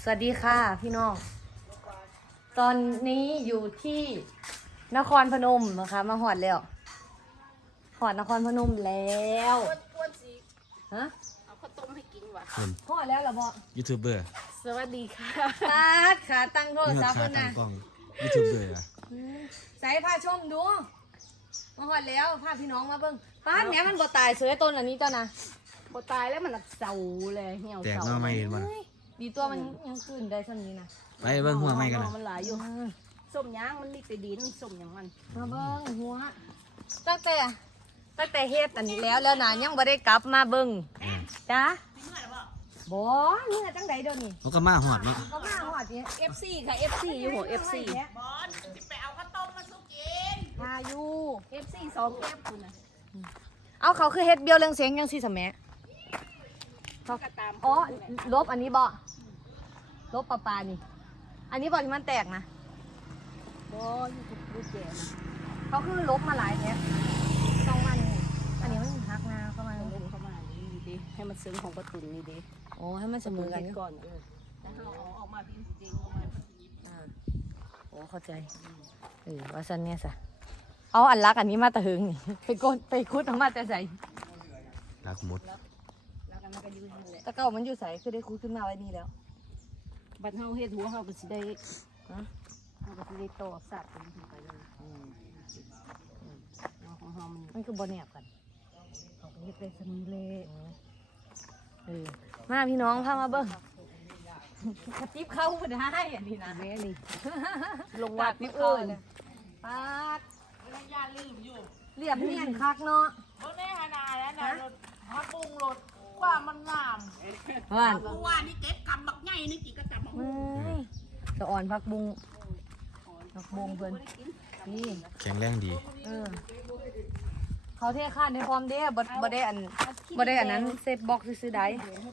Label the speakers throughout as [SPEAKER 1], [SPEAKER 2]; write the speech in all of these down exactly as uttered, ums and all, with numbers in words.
[SPEAKER 1] สวัสดีค่ะพี่น้องตอนนี้อยู่ที่นครพนมนะคะมาหอดแล้วหอดนครพนมแล้วฮะ
[SPEAKER 2] เอาข้าวต้มให้กินว่ะ
[SPEAKER 1] หอดแล้วเหรอบ่
[SPEAKER 3] ยูทูบเบอร์
[SPEAKER 2] สวัสดีค่ะ
[SPEAKER 1] ตาขาตั้งโทรศัพท์เพิ่นน่ะ
[SPEAKER 3] ยูทูบเบอร์อ่ะ
[SPEAKER 1] ใส่ผ้าชมดูมาหอดแล้วพาพี่น้องมาเบิ่งป้านแหนมันบ่ตายเสือต้นอันนี้เจ้านะ
[SPEAKER 2] บ่ตายแล้วมันเศร้าเลยเหี่ยว
[SPEAKER 3] แตก
[SPEAKER 2] เศร้า
[SPEAKER 3] หน้าไม่เห็นมั้ย
[SPEAKER 1] ดีตัวมันยังขึ้นได้เท่านี้นะ
[SPEAKER 3] ไปเบิ่งหัวไม่กันนะ
[SPEAKER 2] มันหลายอยู่ส้มย่างมันมีแต่ดินส้มอย่างมัน
[SPEAKER 1] มาเบิ่งหัวตั้งแต่ตั้งแต่เฮ็ดอันนี้แล้วแล้วนะยังบ่ได้กลับมาเบิ่งจ้าบ่เมื่อจังใดเดี๋ยวนี้
[SPEAKER 3] เขาก็มาหอดเนาะ
[SPEAKER 1] ก็มาหอดนี่
[SPEAKER 2] เอฟ ซี ค่ะ เอฟ ซี อยู่หัว เอฟ ซี
[SPEAKER 4] บอลสิไปเอาข้าวต้มมาสู้กิน
[SPEAKER 1] พายุ
[SPEAKER 2] เอฟ ซี สองแก้วคุณน่ะ
[SPEAKER 1] เอาเขาคือเฮ็ดเบี้ยวเรื่องเสียงจังซี่ซะแหมเขาก็ตามอ๋อลบอันนี้บ่ลบปลาปลานี่อันนี้บ่ที่มันแตกนะ
[SPEAKER 2] บ่อยู่กับลูกแก่นะ
[SPEAKER 1] เขาคือลบมาหลายแท้ต้องมันอันนี้มันหักนาเข้ามาลบ
[SPEAKER 2] เข้ามานี่ดิให้มันซึ้งของประตุนนี่ดิ
[SPEAKER 1] โอ้ให้มันเสมอกัน
[SPEAKER 2] ก่อนเออแล้วเอาออกมาพี่สิจริงออกมา
[SPEAKER 1] อ่าโอ้เข้าใจเออว่าซั่นเนี่ยซะเอาอันรักอันนี้มาตะหึงนี่ไปกดไปคุดออกมาแต่ใส่
[SPEAKER 3] รักหมด
[SPEAKER 2] แล้วกันมันก็ยืนนั่นแหละ
[SPEAKER 1] ตะเก่ามันอยู่ใส่คือได้คุดขึ้นมาไว้นี่แล้ว
[SPEAKER 2] บัดเฮาเฮ็ดหัวเฮาก็สิได้ฮะเฮาก็สิได้ต่อสัตว์กันไปเลยอืมของเฮามัน
[SPEAKER 1] มันคือบ่แนบกันเขาก็เฮ็ดได้สมีเลยเออมาพี่น้องพามาเบิ่งกระติบเข้าบ่ได้อันนี้นะ
[SPEAKER 2] แม่นี่
[SPEAKER 1] ลงวัดพี่เอิ้นปาด
[SPEAKER 4] ย่าลืมอยู่
[SPEAKER 1] เรียบเนียนคักเนาะ
[SPEAKER 4] เมื่อแม่ฮานาแล้วนะรถฮักบุงรถกว่ามันงาม
[SPEAKER 1] ว่าน
[SPEAKER 4] กูว่านี่เก็บกำบักใหญ่นี่กี่กระจับบัก
[SPEAKER 1] เฮ้ยสะอ่อนผักบุงผักบุงเพิ่นนี่
[SPEAKER 3] แข็งแรงดี
[SPEAKER 1] เออเขาเทคาดในพร้อมเด้บ่บ่ได้อันบ่ได้อันนั้นเซฟบ็อกซ์ซื้อๆได้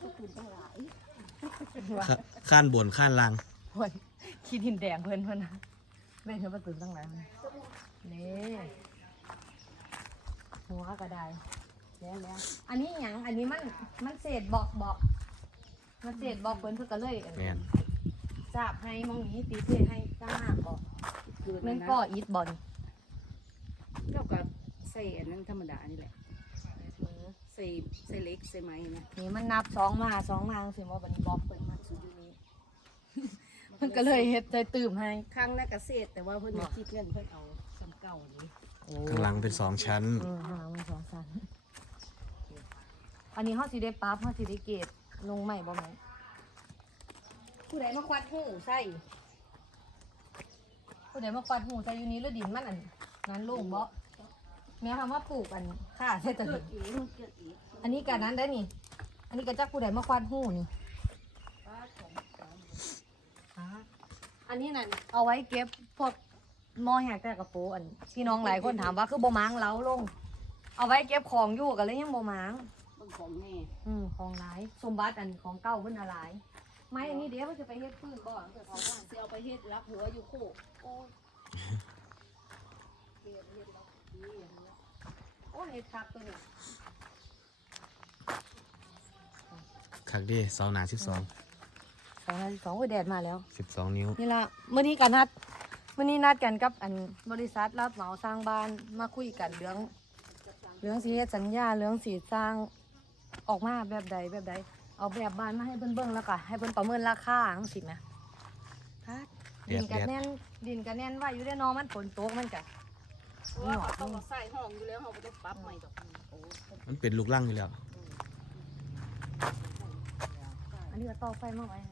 [SPEAKER 3] ข้านบนข้านล่าง
[SPEAKER 1] โอ้ยขี้ดินแดงเพิ่นเพิ่นน่ะแม่นเธอมาตื่นตั้งหลายมันนี่หัวก็ได้แล้วแล้วอันนี้หยังอันนี้มันมันเศษบอกบอกมันเศษบอกเพิ่นเพิ่นก็เลยอัน
[SPEAKER 3] แม่
[SPEAKER 1] นี้
[SPEAKER 3] น
[SPEAKER 1] ทราบให้มองนี้ตีเทให้ตั้งหน้าก่อนมันก็อีทบอล
[SPEAKER 2] เจ้ากับใส่อันนั้นธรรมดานี่แหละใส่ใส่เล็กใส่ไม้นะ
[SPEAKER 1] นี่มันนับสองมาสองมาสิว่าบันบอกเปิดมาสุดอยู่นี้มันก็เลยเฮ็ดใจตื่มให้
[SPEAKER 2] ข้างนักเกษตรแต่ว่าเพิ่นคิดเงินเพิ่นเอาซ้ำเก่านี้
[SPEAKER 3] ข้างหลังเป็นสองชั้น
[SPEAKER 1] เออข้างหลังเป็นสองชั้นอันนี้เฮาสิได้ปั๊บเฮาสิได้เกตลงใหม่บ่แม่ผู้ใดมาควัดหูใส่ผู้ใดมาควัดหูใส่อยู่นี้แล้วดินมันอันนั้นโล่งบ่แม่ทำว่าปลูกอันค่าใช่ตะลึงอันนี้การนั้นได้นี่อันนี้กระจักผู้ใดมาควัดหูนี่อันนี้นั่นเอาไว้เก็บพวกหม้อแหกแต่กระโปอันพี่น้องหลายคนถามว่าคือบ่ม้างเล้าลงเอาไว้เก็บของอยู่กันเลยยังบ่ม้าง
[SPEAKER 2] ของแม่
[SPEAKER 1] อืมของหลายสมบัติอันของเก่าเพิ่นอะไรไม้อันนี้เดี๋ยวมันจะไปเฮ็ดปืนบ่เกิดเอาว่าสิเอาไปเฮ็ดรับหัวอยู่โคกโอ้เฮ็ดเฮ็ดรับดีอย่างนี้โอ้เฮ็ดคักตัวนี้
[SPEAKER 3] คักดิสองหนาสิบสอง
[SPEAKER 1] สองนาทีสองแดดมาแล้ว
[SPEAKER 3] สิบสองนิ้ว
[SPEAKER 1] นี่ละเมื่อนี้กันนัดเมื่อนี้นัดกันกับอันบริษัทรับเหมาสร้างบ้านมาคุยกันเรื่องเรื่องสีสัญญาเรื่องสีสร้างออกมาแบบใดแบบใดเอาแบบบ้านมาให้เพิ่นเบิ่งแล้วก็ให้เพิ่นประเมินราคาจังซี่นะดินกันแน่นดินกันแน่นว่าอยู่ได้นอมันฝนตกมันก็
[SPEAKER 2] ว่าเขาต้องใส่ห้องอยู่แล้วเขาบ่ได้ปรับใหม่ดอกโอ้
[SPEAKER 3] มันเป็นลูกลังอยู่แล้ว
[SPEAKER 1] อันนี้ก็ต่อไฟมาไว้ให้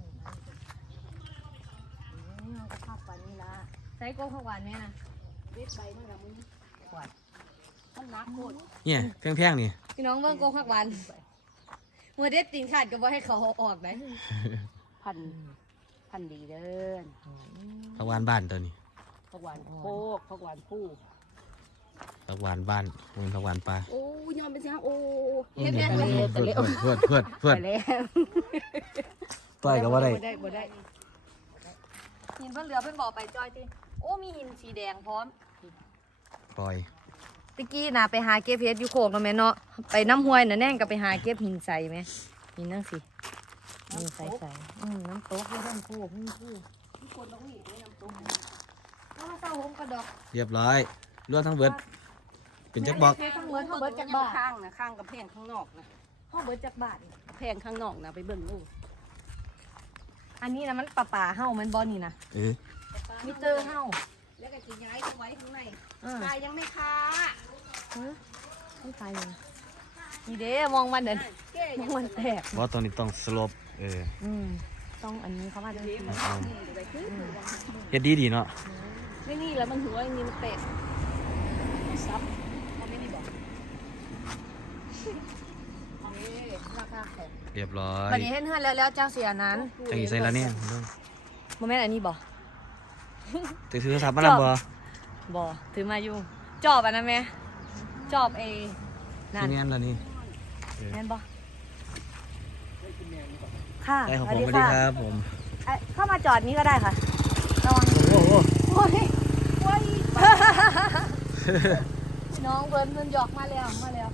[SPEAKER 1] นี่เราก็ภาพวันนี้ละใส่โก้ข้าวหวานแม่นะ
[SPEAKER 2] เด็ดใบมันละมึง
[SPEAKER 1] หวาน
[SPEAKER 2] มันนักโคตร
[SPEAKER 3] เนี่ยแพงๆนี่
[SPEAKER 1] พี่น้องเบิ่งโก้ข้าวหวานเมื่อเด็ดตีนขาดก็บ่ให้เขาออกได้
[SPEAKER 2] พันพันดีเด้อ
[SPEAKER 3] ผักหวานบ้านตัวนี้
[SPEAKER 2] ผักหวานโคกผักหวานผู้
[SPEAKER 3] ผักหวานบ้านเป็นผักหวานปลา
[SPEAKER 2] โอ้ยอมไปซะโอ้
[SPEAKER 1] เฮ็ดแม่เลย
[SPEAKER 3] เพื่อนเพื่อนเพื่อนเพื่อนต่อยก็ว่าได้
[SPEAKER 2] บ่ได้บ่ได้
[SPEAKER 1] หินเพิ่นเหลือเพิ่นบอกไปจอยติโอ้มีหินสีแดงพร้อม
[SPEAKER 3] ปล่อย
[SPEAKER 1] ตะกี้น่ะไปหาเก็บเฮ็ดอยู่โคกเนาะแม่เนาะไปน้ำห้วยน่ะแน่งก็ไปหาเก็บหินใส่แม่หินจังซี่นี่ใส่ใส่อืมน้ำตกด้วยน้ำโคกน้ำคู่
[SPEAKER 2] ทุกคนต้องมีด้วยน้ำต้ม
[SPEAKER 1] แล้วมาเต้าหงกระดอก
[SPEAKER 3] เรียบร้อยรวมทั้งเบิดเป็นจักบอก
[SPEAKER 1] เทั้งเบิร์ดทั้งเบิร์ดจากบาท
[SPEAKER 2] ข้างนะข้างกับแพงข้างนอกนะ
[SPEAKER 1] ห้องเบิร์ดจากบาท
[SPEAKER 2] แพงข้างนอกนะไปเบิ่งดู
[SPEAKER 1] อันนี้นะมันป่าป่าเฮ้ามันบอนี่นะ
[SPEAKER 3] เออ
[SPEAKER 1] มิเตอร์เฮ้า
[SPEAKER 2] แล้วก็จะย้ายไว้ข้างใน
[SPEAKER 1] อ่า
[SPEAKER 2] ตายยังไม่ค้า
[SPEAKER 1] ฮะต้องใส่เลยนี่เด้มองมันเด่น
[SPEAKER 2] เก้
[SPEAKER 1] มองมันแตก
[SPEAKER 3] ว่าตอนนี้ต้องสลบเออ
[SPEAKER 1] อืมต้องอันนี้เขาว่าจะ
[SPEAKER 3] เอา
[SPEAKER 2] ไปขึ้น
[SPEAKER 3] เฮ็ดดีดีเนาะ
[SPEAKER 2] ไม่นี่แล้วมันหัวอันนี้มันแตกซับเขาไม่ได้บอก
[SPEAKER 1] ราคาแพง
[SPEAKER 3] เรียบร้อย
[SPEAKER 1] วันนี้เห็นเฮือนแล้วแล้วเจ้าเสียนั้น
[SPEAKER 3] จังอีใส่แล้วเนี่ยเบิ่ง
[SPEAKER 1] โมแม่นอันนี้บ่
[SPEAKER 3] ถือถือโทรศัพท์มาแล้วบ่
[SPEAKER 1] บ่ถือมาอยู่จอบอันนั้นไหมจอบเอนั่น
[SPEAKER 3] ที่แม่นแล้วนี่
[SPEAKER 1] แม่นบ่ค่ะ
[SPEAKER 3] ได้ของ
[SPEAKER 1] ส
[SPEAKER 3] ผ
[SPEAKER 1] วัส
[SPEAKER 3] ม
[SPEAKER 1] ดี
[SPEAKER 3] สวัสดี
[SPEAKER 1] ค่ะ
[SPEAKER 3] ครับผม
[SPEAKER 1] เอ้ยเข้ามาจอดนี้ก็ได้ค่ะระวัง
[SPEAKER 3] โอ้โห
[SPEAKER 1] โอ้ยโอ้ย น้องเบิ้ลเบิ้ลหยอกมาแล้วมาแล้ว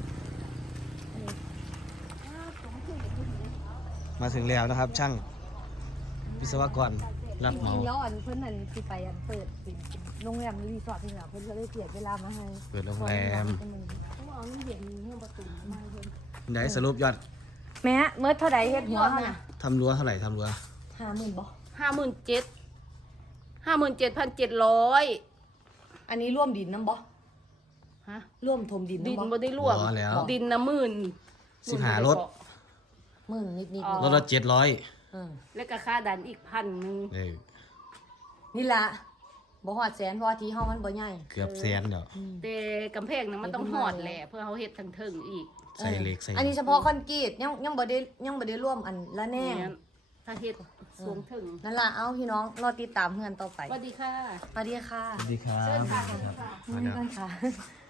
[SPEAKER 3] มาถึงแล้วนะครับ ช่างวิศวกรรับ
[SPEAKER 1] จ
[SPEAKER 3] เหมา
[SPEAKER 1] ริงๆแล้วอันเพิ่นนั่นสิไปอันเปิดเป็นโรงแรมรีสอร์ทที่เหนือเพิ่นก็เลยเปลี่ยนเวลามาให้
[SPEAKER 3] เปิดโรงแรม
[SPEAKER 2] เขาเอาเห็นเรื่องประตูมาเพิ่น
[SPEAKER 3] ได้สรุปยอด
[SPEAKER 1] แม่เมื่อเท่าใดเฮ็ดหัวเฮาน่ะ
[SPEAKER 3] ทำรั้วเท่าไหร่ทำรั้ว
[SPEAKER 1] ห้าหมื่นบ่
[SPEAKER 2] ห้าหมื่นเจ็ดห้าหมื่นเจ็ดพันเจ็ดร้อย
[SPEAKER 1] อันนี้ร่วมดินน้ำบ่
[SPEAKER 2] ฮะ
[SPEAKER 1] ร่วมถมดิน
[SPEAKER 2] ดิน
[SPEAKER 1] น้ำ
[SPEAKER 2] บ่
[SPEAKER 1] บ่
[SPEAKER 2] ได้รวม
[SPEAKER 3] รั้วแล้ว
[SPEAKER 2] ดินนะหมื่น
[SPEAKER 3] สิบห้ารถ
[SPEAKER 1] หมื่นนิดนิด
[SPEAKER 3] รถละเจ็ดร้อย
[SPEAKER 1] อืม
[SPEAKER 2] แล้วก็ค่าดันอีกพันหนึ่ง
[SPEAKER 3] เออ
[SPEAKER 1] นี่ล่ะบ่ฮอดแสนเพราะว่าที่เฮามันบ่ใหญ่
[SPEAKER 3] เกือบแสนเดี๋ยว
[SPEAKER 2] แต่กำแพงนะมันต้องหอดแหละเพื่อเขาเฮ็ดทั้งเทิงอีก
[SPEAKER 3] ใส่เหล็กใส่
[SPEAKER 1] อันนี้เฉพาะคอนกรีตยังยังบ่ได้ยังบ่ได้ร่วมอันละแน่
[SPEAKER 2] เนี่ยถ้าเฮ็ดสูงถึง
[SPEAKER 1] นั่นล่ะเอาพี่น้องรอติดตามเฮือนต่อไป
[SPEAKER 2] สวัสดีค่ะ
[SPEAKER 1] สวัสดีค่ะ
[SPEAKER 3] สวัสดีครับ
[SPEAKER 2] เชิญค่ะ
[SPEAKER 3] สวัสดีครับ
[SPEAKER 1] นี่กันค่ะ